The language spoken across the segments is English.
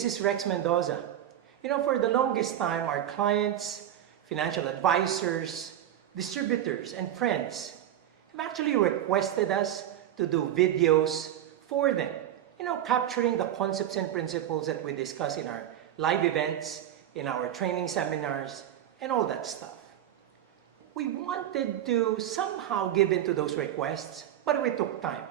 This is Rex Mendoza. For the longest time, our clients, financial advisors, distributors, and friends have actually requested us to do videos for them. Capturing the concepts and principles that we discuss in our live events, in our training seminars, and all that stuff. We wanted to somehow give in to those requests, but we took time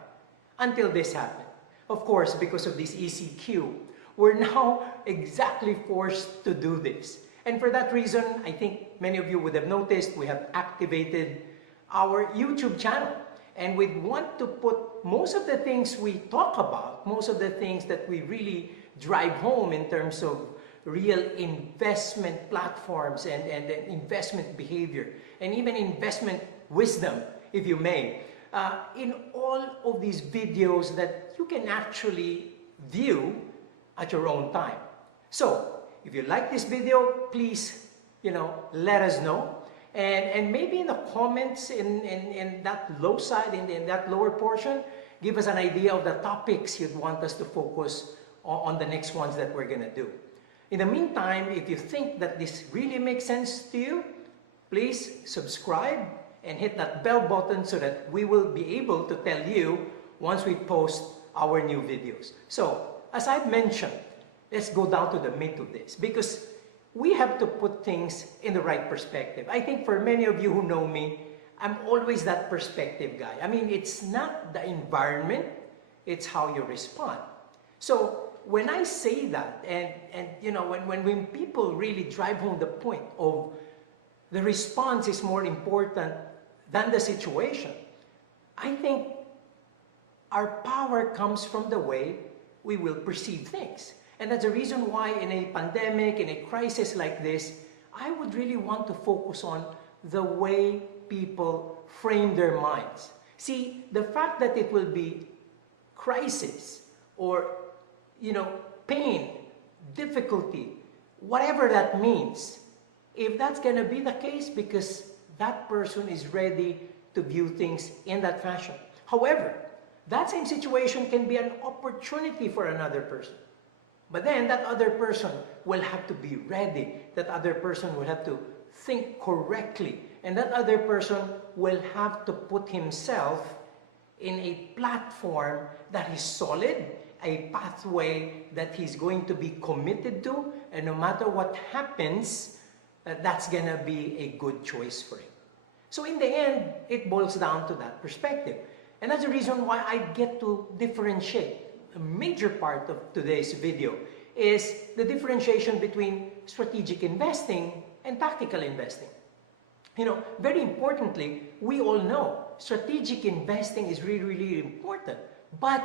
until this happened. Of course, because of this ECQ, we're now exactly forced to do this. And for that reason, I think many of you would have noticed we have activated our YouTube channel. And we want to put most of the things we talk about, most of the things that we really drive home in terms of real investment platforms and investment behavior, and even investment wisdom, if you may, in all of these videos that you can actually view at your own time. So, if you like this video, please, let us know. And maybe in the comments in that low side, in that lower portion, give us an idea of the topics you'd want us to focus on the next ones that we're going to do. In the meantime, if you think that this really makes sense to you, please subscribe and hit that bell button so that we will be able to tell you once we post our new videos. So, as I've mentioned, let's go down to the meat of this, because we have to put things in the right perspective. I think for many of you who know me, I'm always that perspective guy. I mean, it's not the environment, it's how you respond. So when I say that, and when people really drive home the point of the response is more important than the situation, I think our power comes from the way we will perceive things. And that's the reason why in a pandemic, in a crisis like this, I would really want to focus on the way people frame their minds. See, the fact that it will be crisis or, pain, difficulty, whatever that means, if that's going to be the case, because that person is ready to view things in that fashion. However, that same situation can be an opportunity for another person. But then that other person will have to be ready. That other person will have to think correctly. And that other person will have to put himself in a platform that is solid, a pathway that he's going to be committed to, and no matter what happens, that's going to be a good choice for him. So in the end, it boils down to that perspective. And that's the reason why I get to differentiate. A major part of today's video is the differentiation between strategic investing and tactical investing. Very importantly, we all know strategic investing is really, really important. But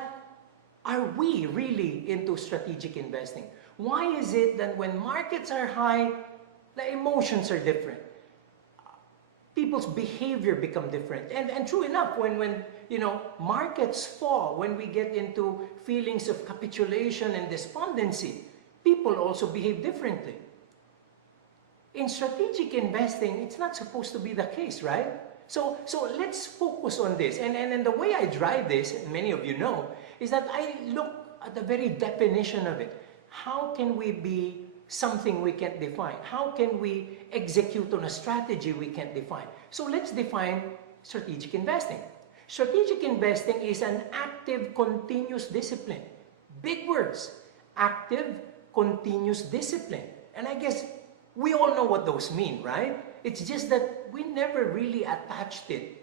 are we really into strategic investing? Why is it that when markets are high, the emotions are different? People's behavior become different. And true enough, when markets fall, when we get into feelings of capitulation and despondency, people also behave differently. In strategic investing, it's not supposed to be the case, right? So let's focus on this. And the way I drive this, and many of you know, is that I look at the very definition of it. How can we be something we can't define? How can we execute on a strategy we can't define? So let's define strategic investing. Strategic investing is an active, continuous discipline. Big words. Active, continuous discipline. And I guess we all know what those mean, right? It's just that we never really attached it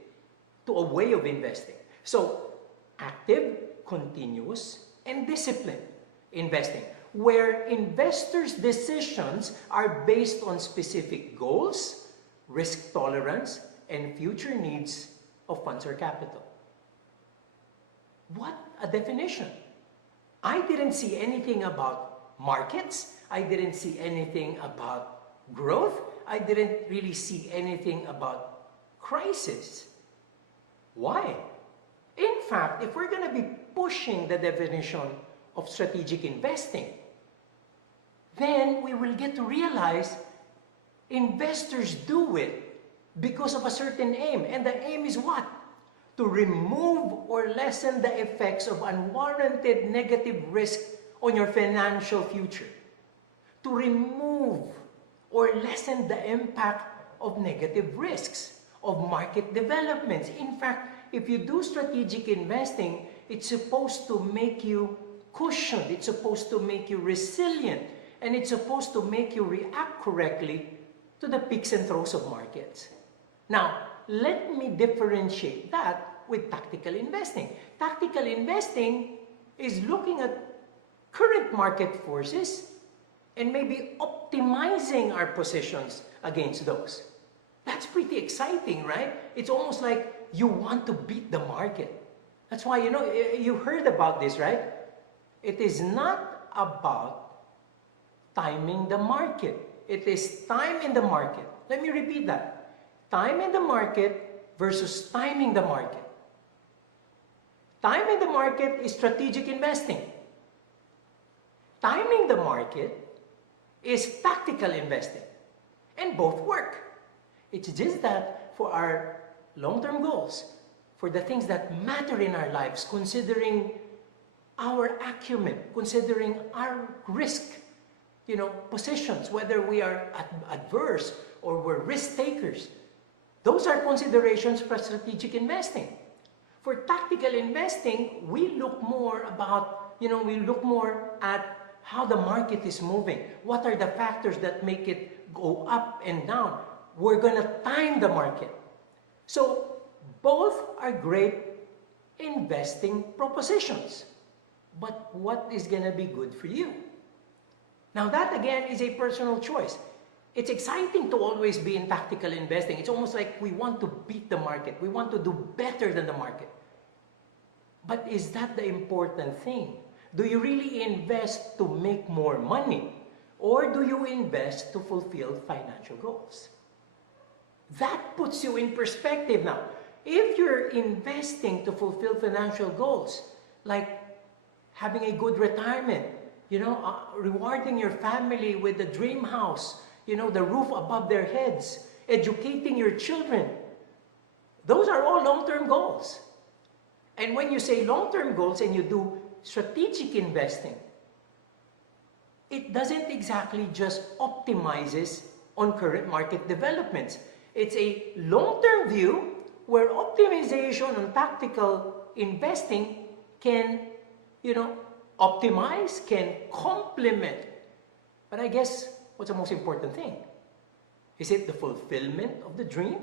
to a way of investing. So, active, continuous, and disciplined investing, where investors' decisions are based on specific goals, risk tolerance, and future needs of funds or capital. What a definition! I didn't see anything about markets. I didn't see anything about growth. I didn't really see anything about crisis. Why? In fact, if we're going to be pushing the definition of strategic investing, then we will get to realize investors do it because of a certain aim. And the aim is what? To remove or lessen the effects of unwarranted negative risk on your financial future, to remove or lessen the impact of negative risks, of market developments. In fact, if you do strategic investing, it's supposed to make you cushioned, it's supposed to make you resilient, and it's supposed to make you react correctly to the peaks and throws of markets. Now, let me differentiate that with tactical investing. Tactical investing is looking at current market forces and maybe optimizing our positions against those. That's pretty exciting, right? It's almost like you want to beat the market. That's why, you heard about this, right? It is not about timing the market. It is time in the market. Let me repeat that. Time in the market versus timing the market. Time in the market is strategic investing. Timing the market is tactical investing. And both work. It's just that for our long-term goals, for the things that matter in our lives, considering our acumen, considering our risk, positions, whether we are adverse or we're risk takers, those are considerations for strategic investing. For tactical investing, we look more at how the market is moving. What are the factors that make it go up and down? We're going to time the market. So both are great investing propositions. But what is going to be good for you? Now that again is a personal choice. It's exciting to always be in tactical investing. It's almost like we want to beat the market. We want to do better than the market. But is that the important thing? Do you really invest to make more money? Or do you invest to fulfill financial goals? That puts you in perspective now. If you're investing to fulfill financial goals, like having a good retirement, rewarding your family with the dream house, the roof above their heads, educating your children, those are all long-term goals. And when you say long-term goals and you do strategic investing, it doesn't exactly just optimizes on current market developments. It's a long-term view where optimization on tactical investing can, optimize, can complement. But I guess, what's the most important thing? Is it the fulfillment of the dream?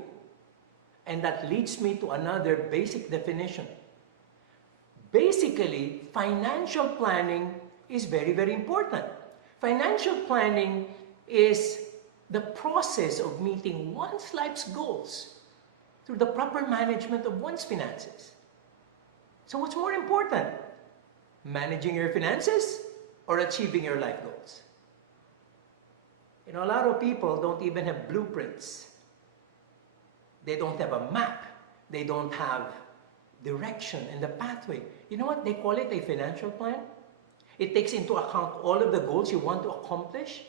And that leads me to another basic definition. Basically, financial planning is very, very important. Financial planning is the process of meeting one's life's goals through the proper management of one's finances. So what's more important? Managing your finances or achieving your life goals? A lot of people don't even have blueprints. They don't have a map. They don't have direction and the pathway. You know what? They call it a financial plan. It takes into account all of the goals you want to accomplish,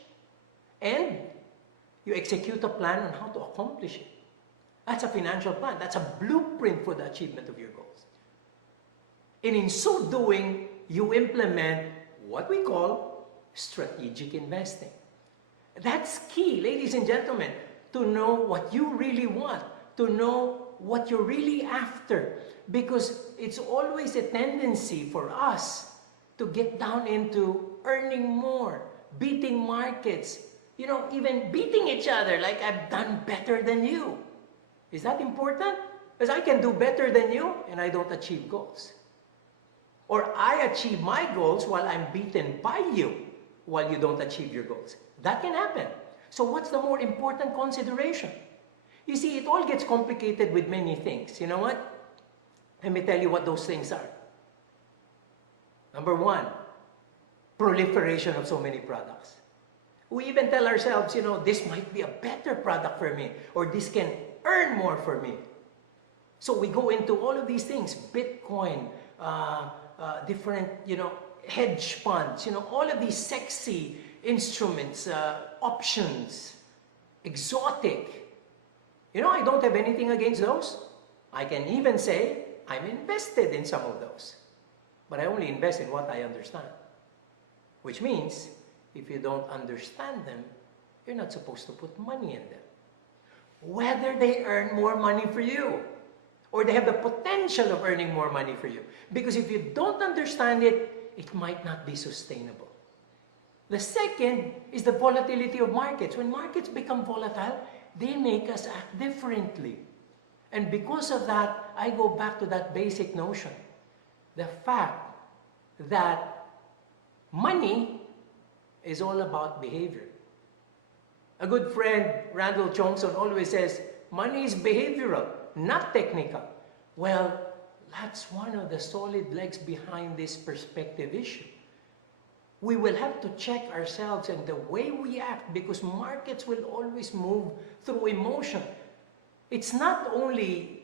and you execute a plan on how to accomplish it. That's a financial plan. That's a blueprint for the achievement of your goals. And in so doing, you implement what we call strategic investing. That's key, ladies and gentlemen, to know what you really want, to know what you're really after, because it's always a tendency for us to get down into earning more, beating markets, even beating each other, like I've done better than you. Is that important? Because I can do better than you and I don't achieve goals. Or I achieve my goals while I'm beaten by you while you don't achieve your goals. That can happen. So what's the more important consideration? You see, it all gets complicated with many things. You know what? Let me tell you what those things are. Number one, proliferation of so many products. We even tell ourselves, this might be a better product for me, or this can earn more for me. So we go into all of these things, Bitcoin, different, hedge funds, all of these sexy instruments, options, exotic. I don't have anything against those. I can even say I'm invested in some of those. But I only invest in what I understand. Which means, if you don't understand them, you're not supposed to put money in them. Whether they earn more money for you, or they have the potential of earning more money for you. Because if you don't understand it, it might not be sustainable. The second is the volatility of markets. When markets become volatile, they make us act differently. And because of that, I go back to that basic notion. The fact that money is all about behavior. A good friend, Randall Johnson, always says, money is behavioral, not technical. Well, that's one of the solid legs behind this perspective issue. We will have to check ourselves and the way we act, because markets will always move through emotion. It's not only,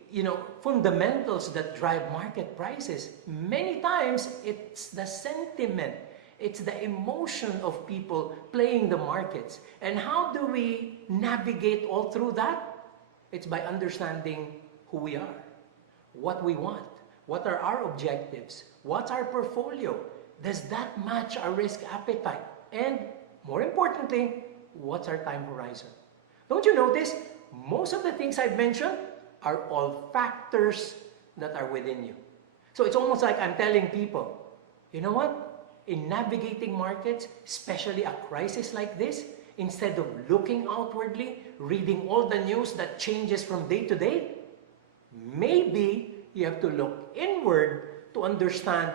fundamentals that drive market prices. Many times, it's the sentiment. It's the emotion of people playing the markets. And how do we navigate all through that? It's by understanding who we are, what we want, what are our objectives, what's our portfolio, does that match our risk appetite, and more importantly, what's our time horizon? Don't you notice, most of the things I've mentioned are all factors that are within you. So it's almost like I'm telling people, you know what? In navigating markets, especially a crisis like this, instead of looking outwardly, reading all the news that changes from day to day, maybe you have to look inward to understand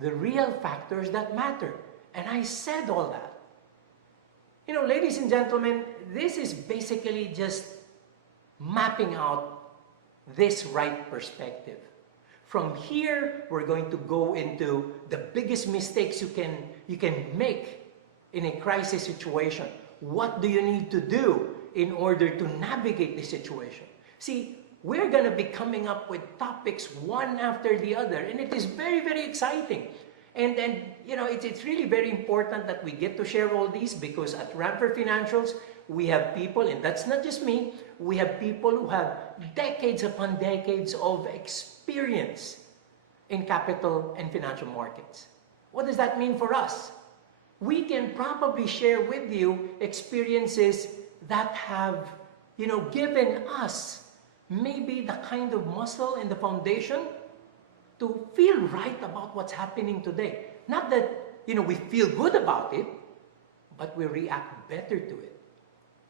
the real factors that matter. And I said all that. Ladies and gentlemen, this is basically just mapping out this right perspective. From here, we're going to go into the biggest mistakes you can make in a crisis situation. What do you need to do in order to navigate the situation? See, we're going to be coming up with topics one after the other, and it is very, very exciting. And it's really very important that we get to share all these, because at Rampver Financials, we have people, and that's not just me, we have people who have decades upon decades of experience in capital and financial markets. What does that mean for us? We can probably share with you experiences that have, given us maybe the kind of muscle and the foundation to feel right about what's happening today. Not that, we feel good about it, but we react better to it.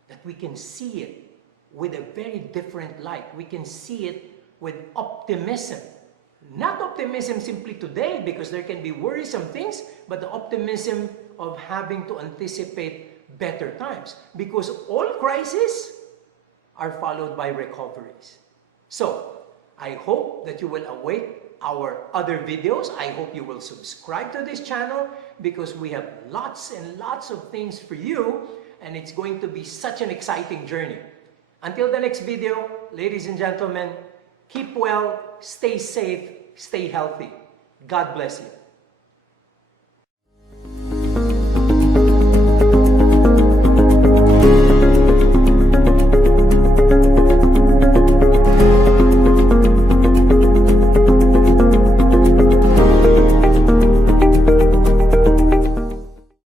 That we can see it with a very different light. We can see it with optimism. Not optimism simply today, because there can be worrisome things, but the optimism of having to anticipate better times. Because all crises are followed by recoveries. So, I hope that you will await our other videos. I hope you will subscribe to this channel, because we have lots and lots of things for you, and it's going to be such an exciting journey. Until the next video, ladies and gentlemen, keep well, stay safe, stay healthy. God bless you.